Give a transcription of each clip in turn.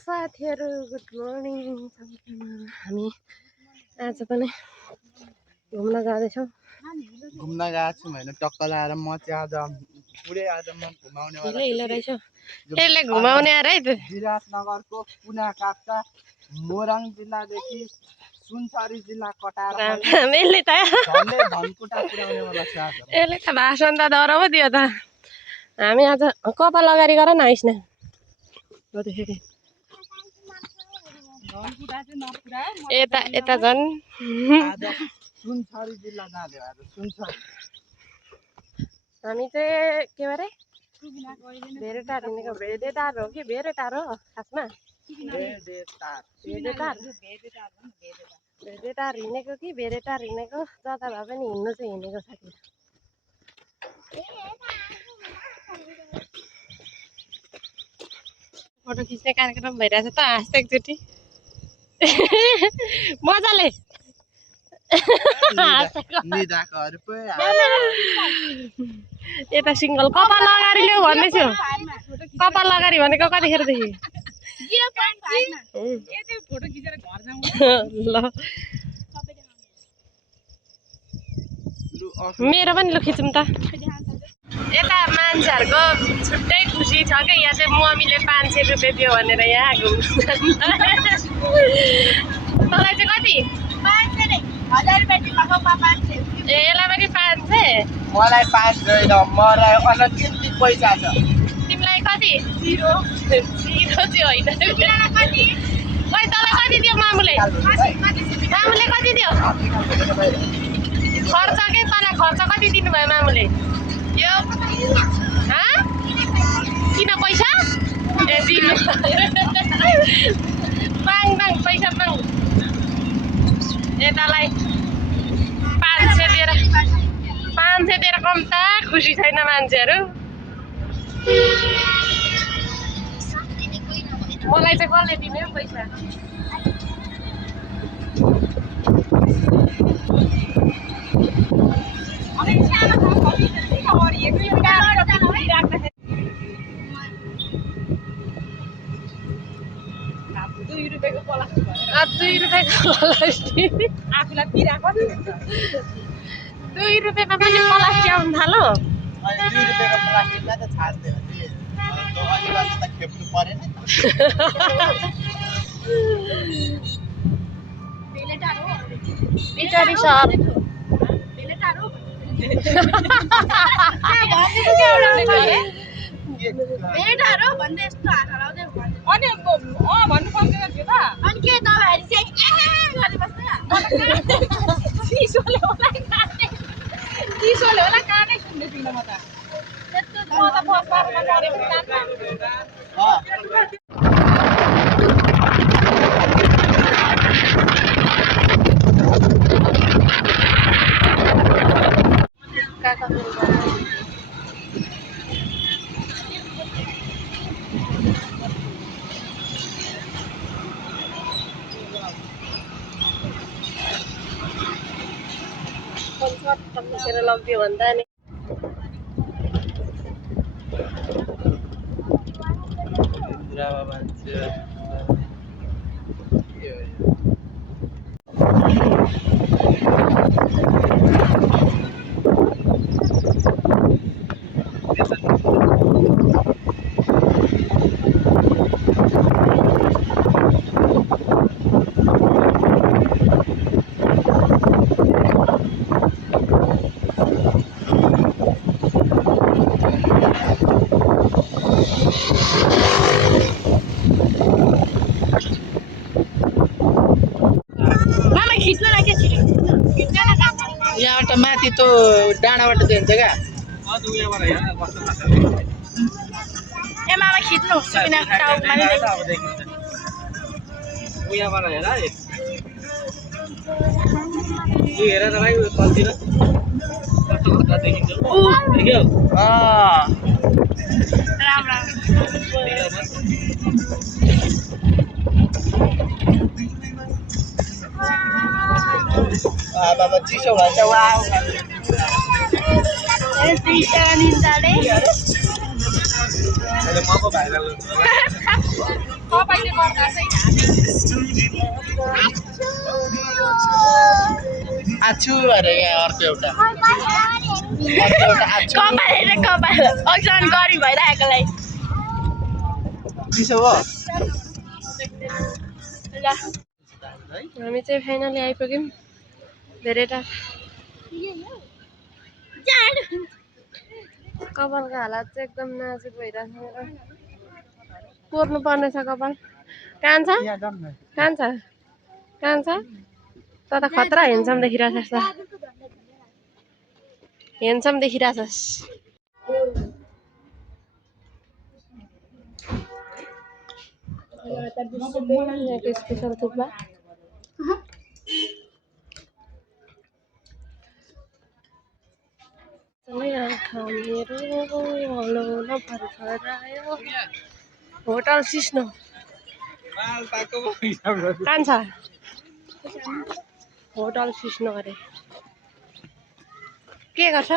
साथीहरु good morning हामी आज पनि घुम्न जाँदैछौँ घुम्न गएको छु हैन टक्क लाएर म चाहिँ आज पुरै आज म घुमाउने वाला हिलो रहेछ यसले घुमाउने अरे है विराटनगरको कुना काप्चा मोरङ जिल्लादेखि सुनसरी जिल्ला कटार यसले त झन्डै धनकुटा पुर्याउने वाला छ आज यसले त भाषण त डर पो दियो त हामी आज कपाल अगाडि गर न आइस न यता यता झन् आज सुनसरी जिल्ला जाँदै आज सुनसरी हामी चाहिँ के भरे भेरेटार हिँडेको भेरेटार हो कि भेरेटार हो खासमा भेरेटार हिँडेको कि भेरेटार हिँडेको जता भए पनि हिँड्नु चाहिँ हिँडेको साथी फोटो खिच्ने कार्यक्रम भइरहेछ त हाँस्दै एकचोटि मजाले यता सिङ्गल कपाल अगाडि ल्याऊ भन्दैछु कपाल अगाडि भनेको कतिखेरदेखि ल मेरो पनि लु खिचौँ त यता मान्छेहरूको छुट्टै खुसी छ क्या यहाँ चाहिँ मम्मीले 500 रुपियाँ दियो भनेर यहाँ घुम्नु तँलाई चाहिँ कति 1000 रुपियाँ ए यसलाई पनि 500 मलाई 5 छैन मलाई अनगिन्ती पैसा छ तिमीलाई कति 0 चाहिँ होइन खै तँलाई कति दियो मामुले कति दियो खर्च के तँलाई खर्च कति दिनुभयो मामुले यो किन पैसा ए दिनु माग पैसा माग यतालाई 500 दिएर कम त खुसी छैन मान्छेहरू मलाई चाहिँ कसले दिने हो पैसा आफूलाई पिराको 2 रुपियाँमा पनि प्लास्टिक आउनु थाल्यो 2 रुपियाँको प्लास्टिकलाई त छाड्दियो अलिकति त खेप्नु परेन बिचारी सर भेटारो भन्दै यस्तो हात हराउँदै अनि भन्नु पर्दैन थियो त अनि के तपाईहरु चाहिँ गरे बस्नु चिसोले होला कानै सुन्दै थिइन म त त्यस्तो म त बस बारमा गरे मिसेर लग्यो भन्दा नि यहाँबाट माथि त्यो डाँडाबाट जान्छ क्या ए मामा खिच्नु सुकिना टाउमा नि उयाबाट हेर है यो हेर त भाइ तलतिर कस्तो कस्तो देखिन्छ देख्यौ राम राम बाबा चिसो भन्छ वाउ ए तीटा निन्दाले अहिले मको भाइरल हुन्छ तपाईले आछु अरे अर्को एउटा आछु अक्सन गरी भइरहेकोलाई चिसो हो हामी चाहिँ फाइनली आइपुग्यौँ धेरै टाढा कपालको हालत चाहिँ एकदम नाजुक भइरहेको छ मेरो कोर्नु पर्ने छ कपाल कहाँ छ त त खतरा हेन्सम देखिरहेछस् त हेन्सम देखिरहेछस् यहाँको स्पेसल थुक्पा होटल सिस्नो कहाँ छ होटल सिस्नो अरे के गर्छ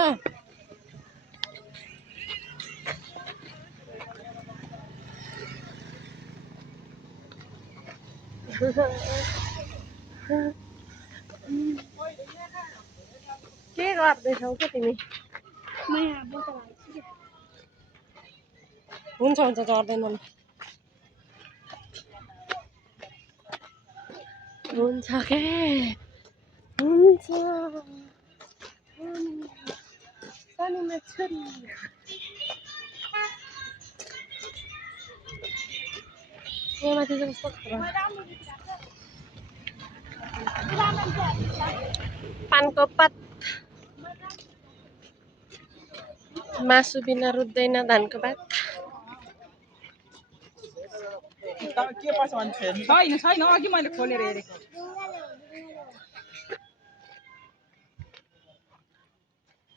के गर्दैछौ के तिमी हुन्छ झर्दैन हुन्छ के हुन्छ सानोमा छोरी यहाँ माथि चाहिँ कस्तो पानको पात मासु बिना रुच्दैन धानको पात के पर्छ भने छैन अघि मैले खोलेर हेरेको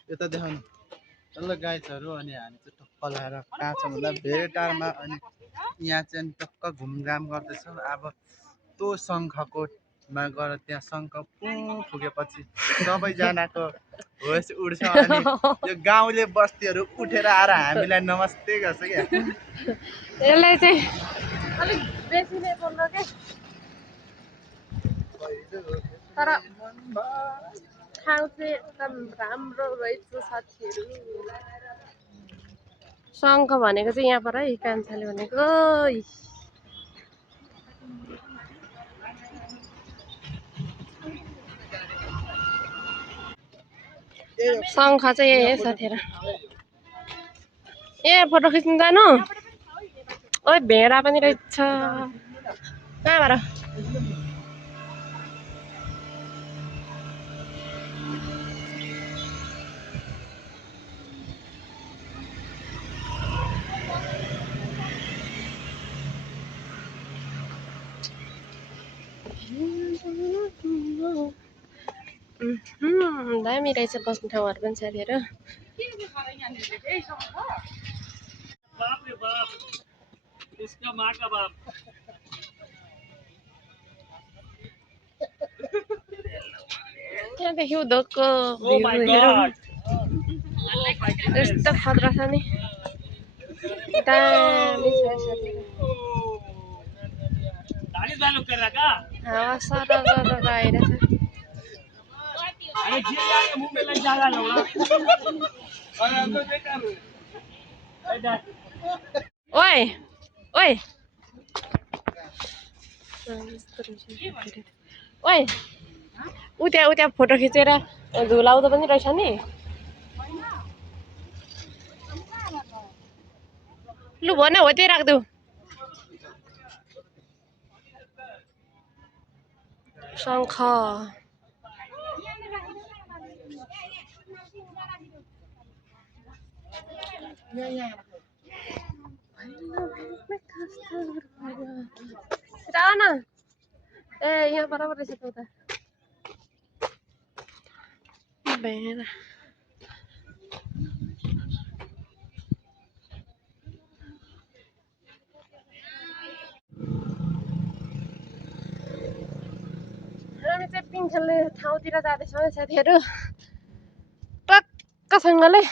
यता देखाउनु ल गाइजहरू अनि हामी चाहिँ टक्क लगाएर कहाँ छ भन्दा धेरै टाढामा अनि यहाँ चाहिँ टक्क घुमघाम गर्दैछौँ अब त्यो शङ्खकोटमा गएर त्यहाँ शङ्ख फुकेपछि सबैजनाको होस उड्छ अनि यो गाउँले बस्तीहरू उठेर आएर हामीलाई नमस्ते गर्छ क्या यसलाई चाहिँ अलिक बेसी नै बोल्नु के तर ठाउँ चाहिँ एकदम राम्रो रहेछ साथीहरू शङ्ख भनेको चाहिँ यहाँ पर है कान्छाले भनेको शङ्ख चाहिँ यही है साथीहरू ए फोटो खिच्नु जानु ओइ भेडा पनि रहेछ कहाँबाट दामी रहेछ बस्ने ठाउँहरू पनि साथीहरू बाप रे बाप इसका माँ का बाप त्यहाँदेखि उधोको यस्तो खतरा छ नि दामी छ साथीहरू हावा सरर आइरहेछ ओइ ओइ ओइ उता फोटो खिचेर झुलाउँदो पनि रहेछ नि लु भन हो त्यही राख्दौ शङ्ख न ए यहाँ बराबर रहेछ त उता भेडा हामी चाहिँ पिङ खेल्ने ठाउँतिर जाँदैछौँ साथीहरू टक्कसँगले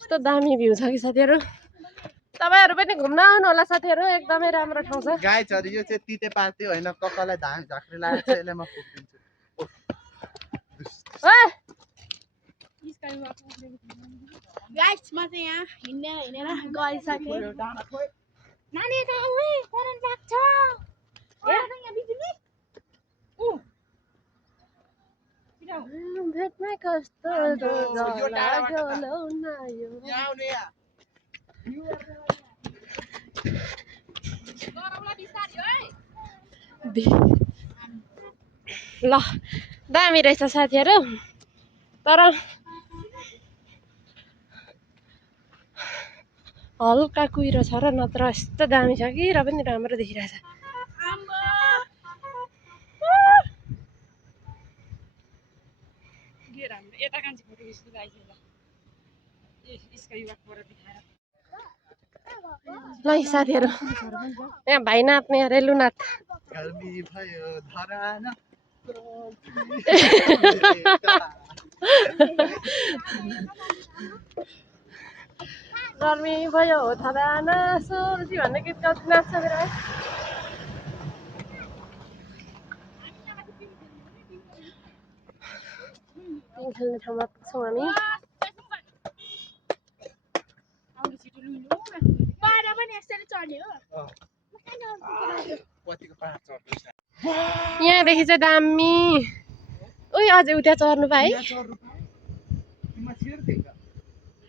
कस्तो दामी भ्यू छ कि साथीहरू तपाईहरु पनि घुम्न आउनु होला साथीहरू एकदमै राम्रो ठाउँ छ गाई छ यो चाहिँ तितेपाती होइन कक्कलाई झाँक्री लागेको छ यसले म फुकिदिन्छु ओए गाइस म चाहिँ यहाँ हिँडेर गइसकेँ नानी त ओए करेन्ट लाग्छ यहाँ बिजुली भेटमै कस्तो लाग्यो लौ न यो यहाँ आउने यहाँ ल दामी रहेछ साथीहरू तर हल्का कुहिरो छ र नत्र यस्तो दामी छ कि र पनि राम्रो देखिरहेछ ल साथीहरू यहाँ भाइ नाच्ने रेलु नाच गर्मी भयो धरान गर्मी भयो धरान सोर्जी भन्ने गीत गाउँदै नाच्छ मेरो पिङ खेल्ने ठाउँमा पुग्छौँ हामी बाह्र पनि यसरी चढ्ने हो पतिको पाहाड चढ्दैछ यहाँदेखि चाहिँ दामी उही अझै उता चढ्नु पाए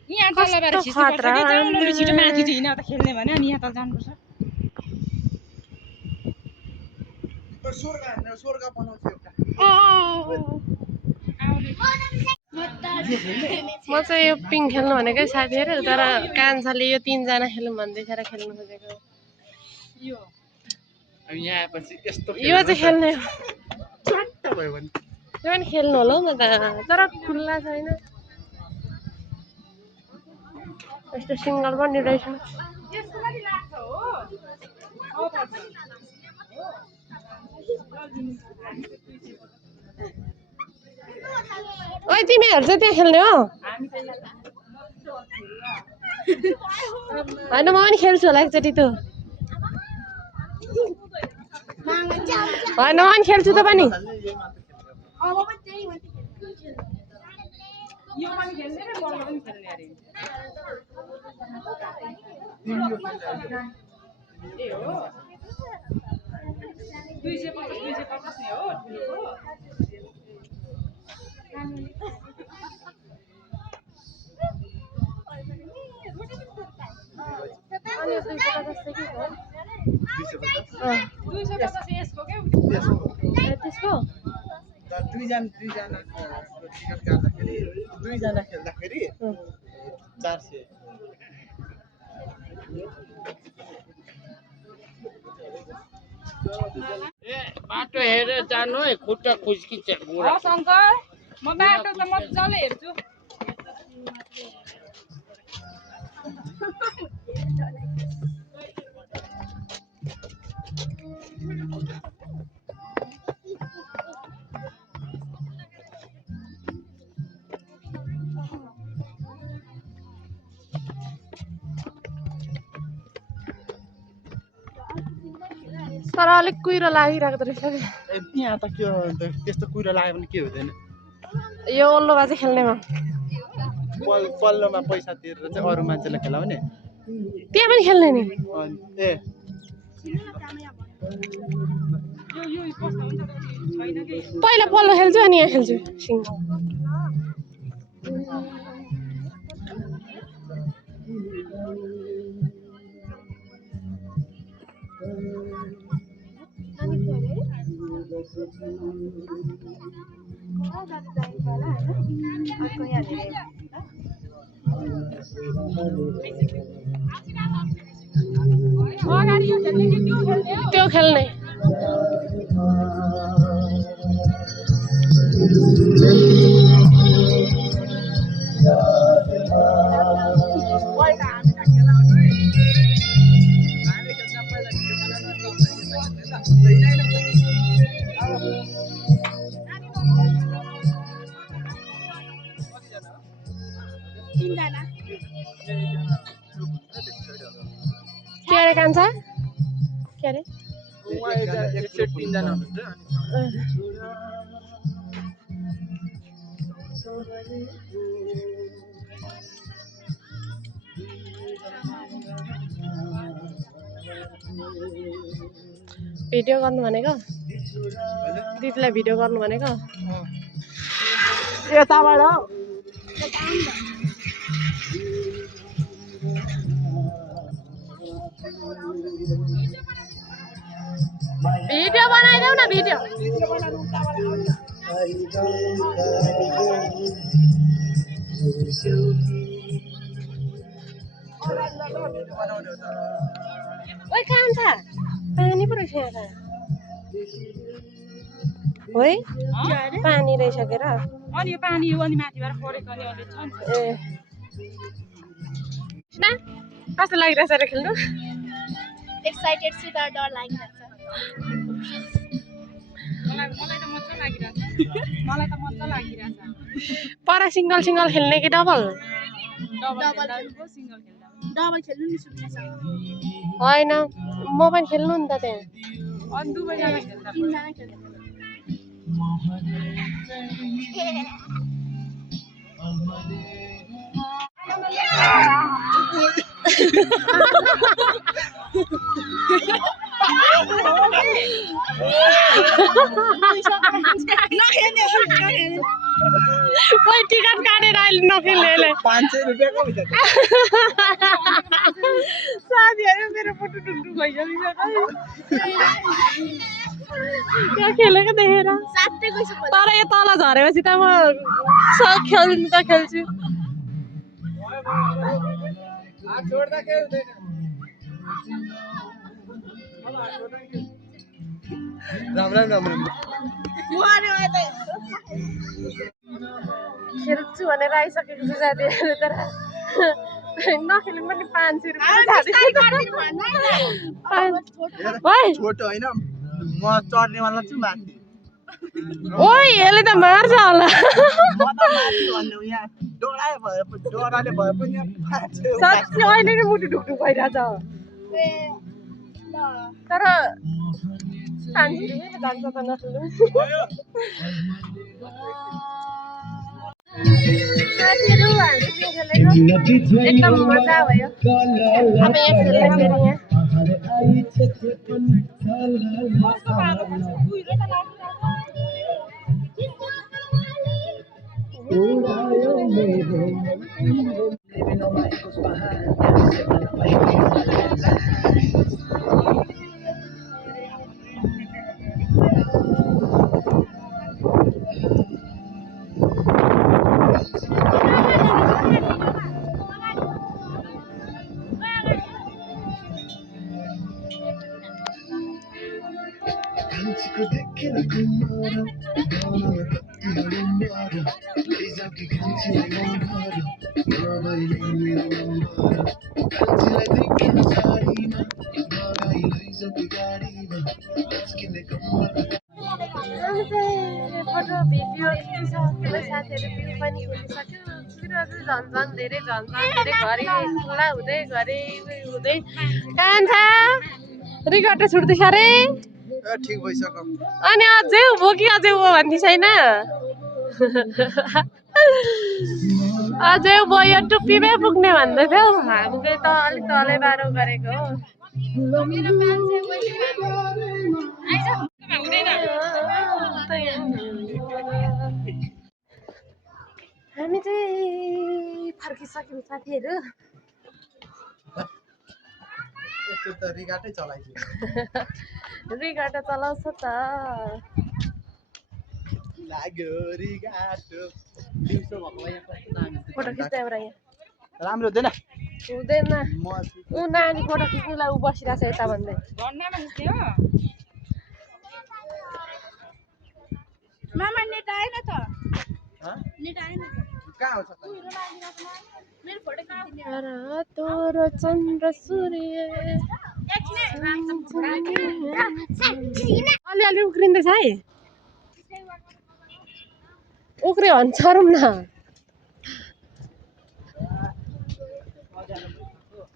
यहाँ तल गएर खिच्नुपर्छ कि जाउँ छिटो माथि चाहिँ हिँड त खेल्ने भने अनि यहाँ तल जानुपर्छ स्वर्ग बनाउँछ एउटा म चाहिँ यो पिङ खेल्नु भनेकै साथीहरू तर कान्छाले यो 3 जना खेलौँ भन्दैछ र खेल्नु खोजेको अब यहाँ आएपछि यस्तो यो चाहिँ खेल्ने हो च्वाट्ट भयो भने यो पनि खेल्नु होला हौ म त तर खुल्ला छैन यस्तो सिङ्गल पनि रहेछ ओइ तिमीहरू चाहिँ त्यहाँ खेल्ने हो होइन म पनि खेल्छु होला एकचोटि त होइन म पनि खेल्छु त पनि त्यसको दुईजना टिकट काट्दाखेरि दुईजना खेल्दाखेरि 400 बाटो हेरेर जानु है खुट्टा खुस्किन्छ बुढा शङ्कर म बाटो त मजाले हेर्छु तर अलिक कुहिरो लागिरहेको रहेछ यहाँ त के हो त्यस्तो कुरो लाग्यो भने के हुँदैन यो ओल्लो बाजे खेल्नेमा पल्लोमा पैसा तिरेर चाहिँ अरू मान्छेलाई खेलाउने त्यहाँ पनि खेल्ने नि ए पहिला पल्लो खेल्छु अनि यहाँ खेल्छु सिङ्गल त्यो खेल्ने तीनजना के अरे कान्छा के अरे तीनजना हुनुहुन्छ भिडियो गर्नु भनेको दिदीलाई भिडियो गर्नु भनेको यताबाट भिडियो बनाइदेऊ न भिडियो ओइ कान्छ पानी पो रहेछ यहाँ है पानी रहेछ अनि यो पानी अनि माथिबाट परेको अनि अलि छ नि ए कस्तो लागिरहेछ र खेल्नु एक्साइटेड छु तर डर लागिरहेछ मलाई त मजा लागिरहेछ पर सिङ्गल सिङ्गल खेल्ने कि डबल डबल खेल्नु नि सुन्नेसँग होइन म पनि खेल्नु नि त त्यहाँ अनि दुवैजना खेल्दा तीनजना खेल्नु कोही टिकट काटेर अहिले नखेल्ने 500 रुपियाँको भित्र साथीहरू मेरो फोटो टुक्टुक भइसकिसक्यो त्यहाँ खेलेको देखेर तर यो तल झरेपछि त म खेल्नु त खेल्छु राम्रो खेल्छु भनेर आइसकेको छु साथीहरू तर नखेल्नु पनि 500 रुपियाँ छोटो होइन म चढ्नेवाला छु माथि ओइ यसले त मार्छ होला डोराले भए पनि साँच्चै अहिले नै मुटु ढुकढुक भइरहेछ तर 500 रुपियाँ जान्छ त नखेल्नु साथीहरू हामी खेलेको एकदम मजा भयो अब यहाँ खेल्ने फेरि यहाँ फोटो भिडियो खिचिसकेर साथीहरू पिल पनि खेलिसक्यो सुरुहरू झन् धेरै घरि खुला हुँदै घरि हुँदै कान्छा रिकर्ड छुट्दैछ रे ठिक भइसक्यो अनि अझै उभो कि अझै उभो भन्ने छैन अझै उभो यो टुप्पीमै पुग्ने भन्दै थियो हामीले त अलिक तलै बारो गरेको हो हामी चाहिँ फर्किसक्यौँ साथीहरू रिगाटै चलाइदियो रिगाटा चलाउँछ त लाग्यो रिगाटो दिउँसो भएकोलाई यहाँ कस्तो दामी फोटो खिच्दा एउटा यहाँ राम्रो हुँदैन हुँदैन ऊ नानी फोटो खिच्नुलाई ऊ बसिरहेको छ यता भन्दै मामा नेट आएन त नेट आएन कहाँ आउँछ मेरो फोटो खिच्ने तोरो चन्द्र सूर्य अलि अलि उक्रिँदैछ है उक्रियो भने चरौँ न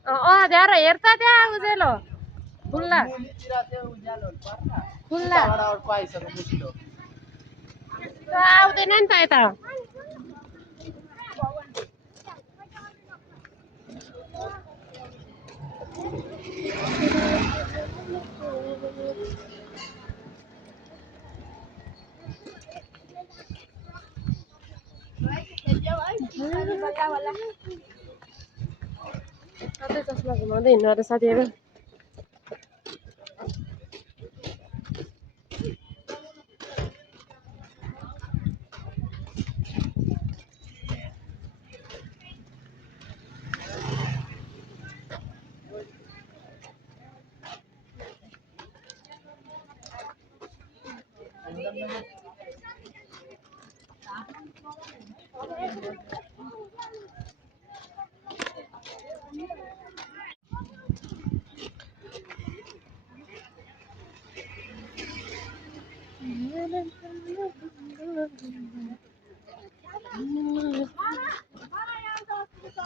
अँध्यारो हेर त त्यहाँ उजेलो खुल्ला खुल्ला आउँदैन नि त यता सधैँ चस्मा घुमाउँदै हिँड्नु अरे साथीहरू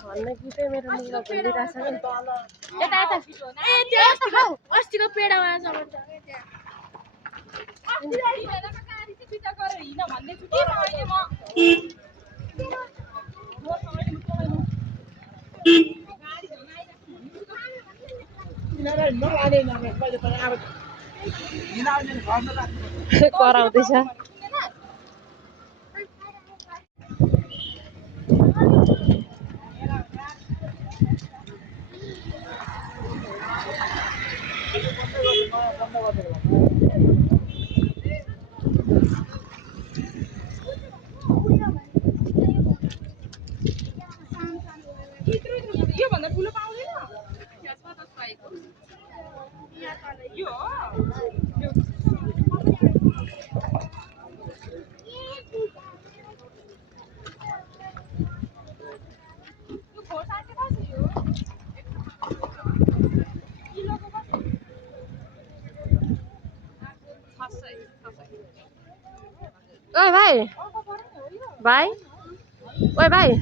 भन्ने गीतै मेरो मुखमा घुमिरहेछ नि यता यता ए त्यो अस्तिको पेडामा समान्छ कराउँदैछ योभन्दा ठुलो पाउँदैन यो ओए भाइ भाइ ओए भाइ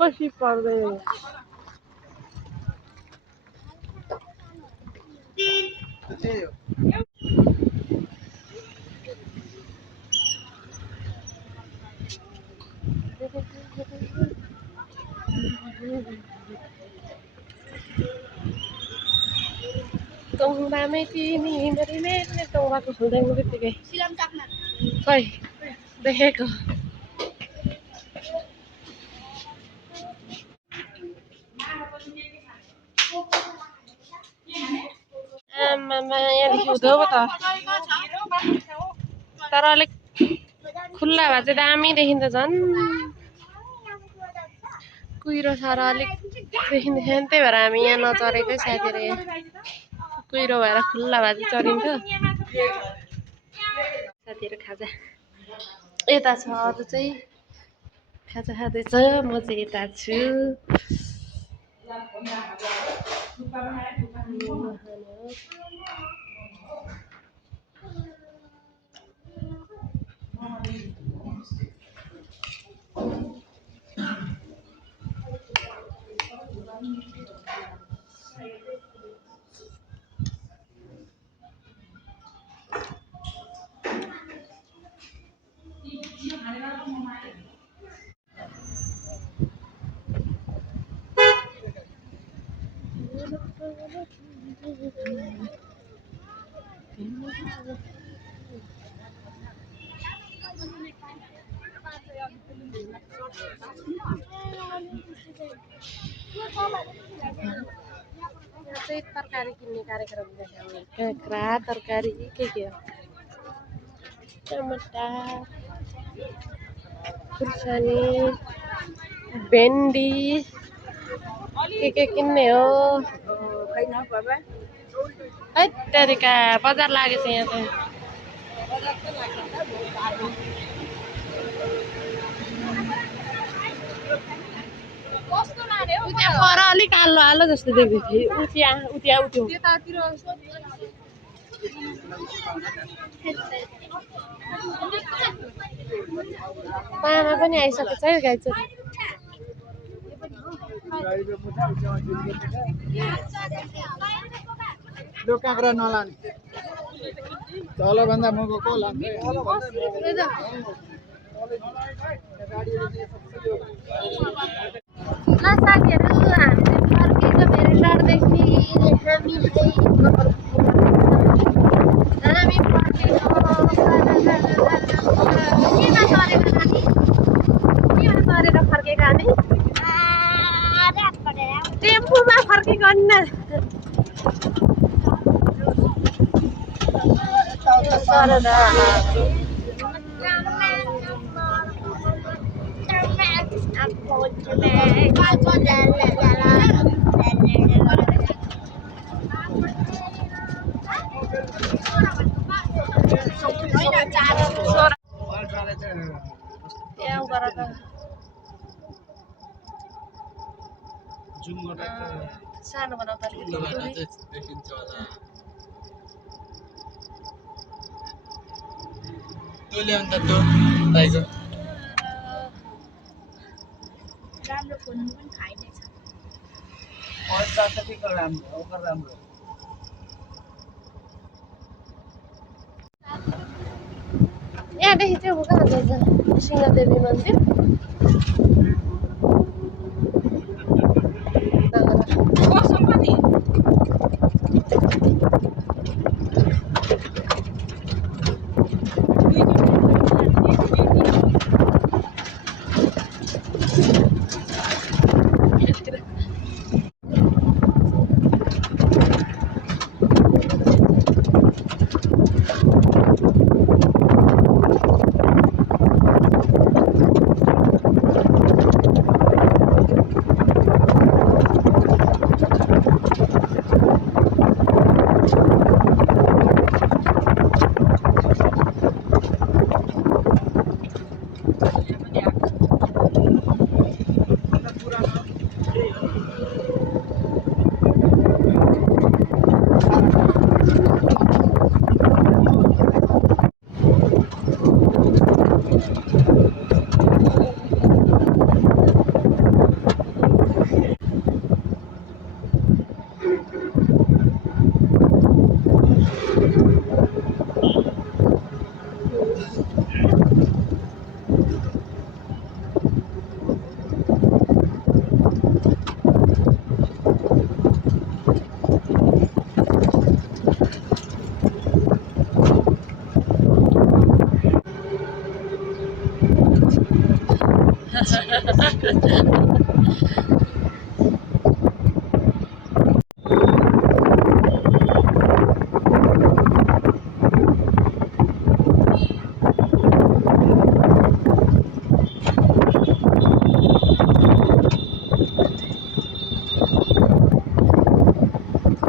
कति पर्दै तोङबामै तिमी बढी मेट्ने तोङबाको खुल्दैन बित्तिकै सिलाम चाप्ना खै देखेको आमामा यहाँदेखि हुँदो पो त तर अलिक खुल्ला भए चाहिँ दामी देखिन्छ झन् कुहिरो साह्रो अलिक देखिँदैन त्यही भएर हामी यहाँ नचरेकै साथीहरू यहाँ कुहिरो भएर खुल्ला भए चाहिँ चरिन्थ्यो साथीहरू खाजा यता छ अरू चाहिँ खाजा खाँदैछ म चाहिँ यता छु चाहिँ तरकारी किन्ने कार्यक्रम काँक्रा तरकारी के हो टमाटर खुर्सानी भेन्डी के किन्ने हो है तरिका बजार लागेछ यहाँ चाहिँ त्यहाँ पर अलिक आलो आलो जस्तो देख्दै थिएँ उठ्यो पामा पनि आइसकेछ है गाइजहरू यो काँक्रा नलाने तलभन्दा मको को लान्छ ल साथीहरू हामी फर्केको भेरेटारदेखि हामी तरेर फर्केको हामी टेम्पोमा फर्केको अन्ना सानो बनाउँदा देखिन्छ होला त्यो ल्याउँदा त्यो टाइगर राम्रो फोन पनि खाइदिएछ राम्रो यहाँदेखि चाहिँ ऊ कहाँ जान्छ सिंहदेवी मन्दिर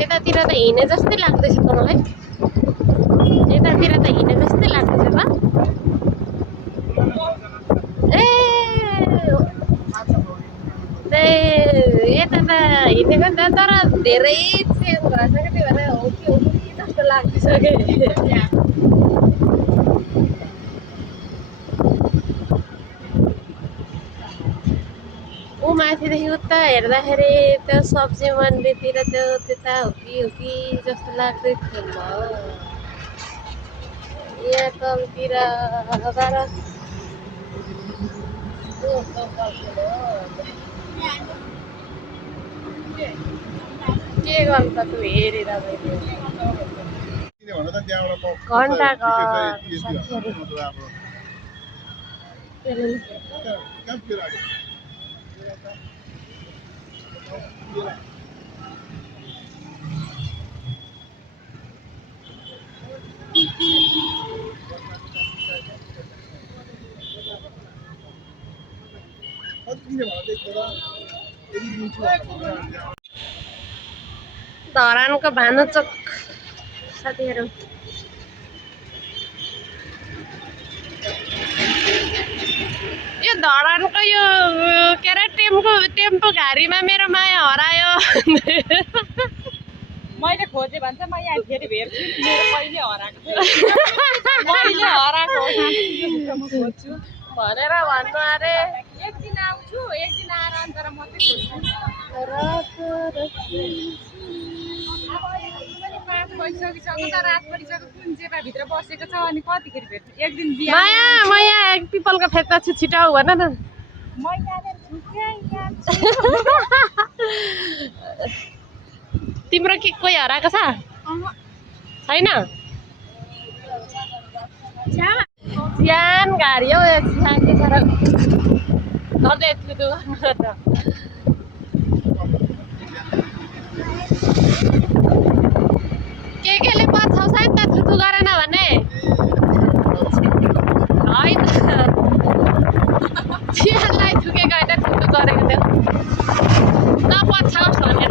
यतातिर त हिँडे जस्तै लाग्दैछ त मलाई यतातिर त हिँडे जस्तै लाग्दैछ त यता त हिँडेको नि त तर धेरै चेन्ज भएछ क्या त्यही भएर हो कि जस्तो लाग्दैछ कि ऊ माथिदेखि उता हेर्दाखेरि त्यो सब्जी मन्डीतिर त्यो त्यता हो कि जस्तो लाग्दै थियो यहाँ तलतिर के गर्नु त तँ हेरेर घन्टाको धरानको भानुचोक साथीहरू यो धरानको यो के अरे टेम्पो घारीमा मेरो माया हरायो मैले खोजे भन्छ म यहाँ फेरि भेट्छु नि मेरो कहिले हराएको मैले हराएको हो म खोज्छु भनेर भन्नु अरे एक दिन आउँछु एक दिन आएर अन्तर मात्रै खोज्छु 5 बजिसकिसक्यो त रात परिसक्यो कुन जेबाभित्र बसेको छ अनि कतिखेर भेट्छु एक दिन बिहान माया म यहाँ पिपलको फेदमा छु छिटो आऊ भन न म यहाँनिर छु क्या यहाँ तिम्रो के कोही हराएको छ छैन ज्यान गाडी हौ के छ र गर्दै छु केले पछाउ सायद त थुथु गरेन भने होइन चियालाई थुकेको होइन थुथु गरेको थियो नपछाओस् भनेर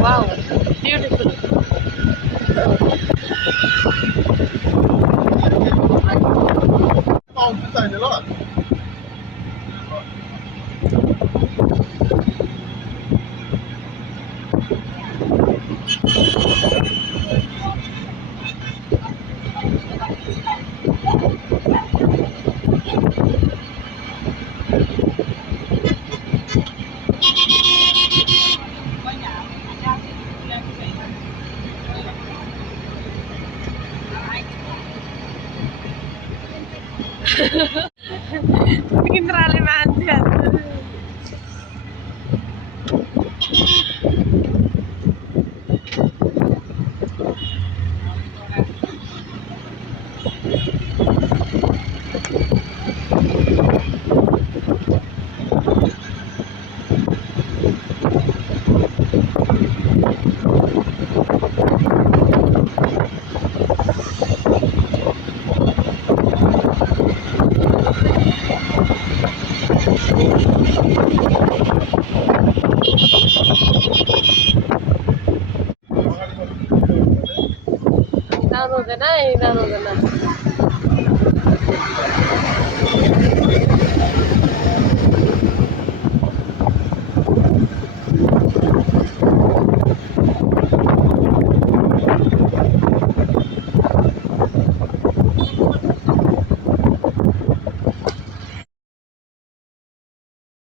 Wow, beautiful. Pindrale mancia. Down the night.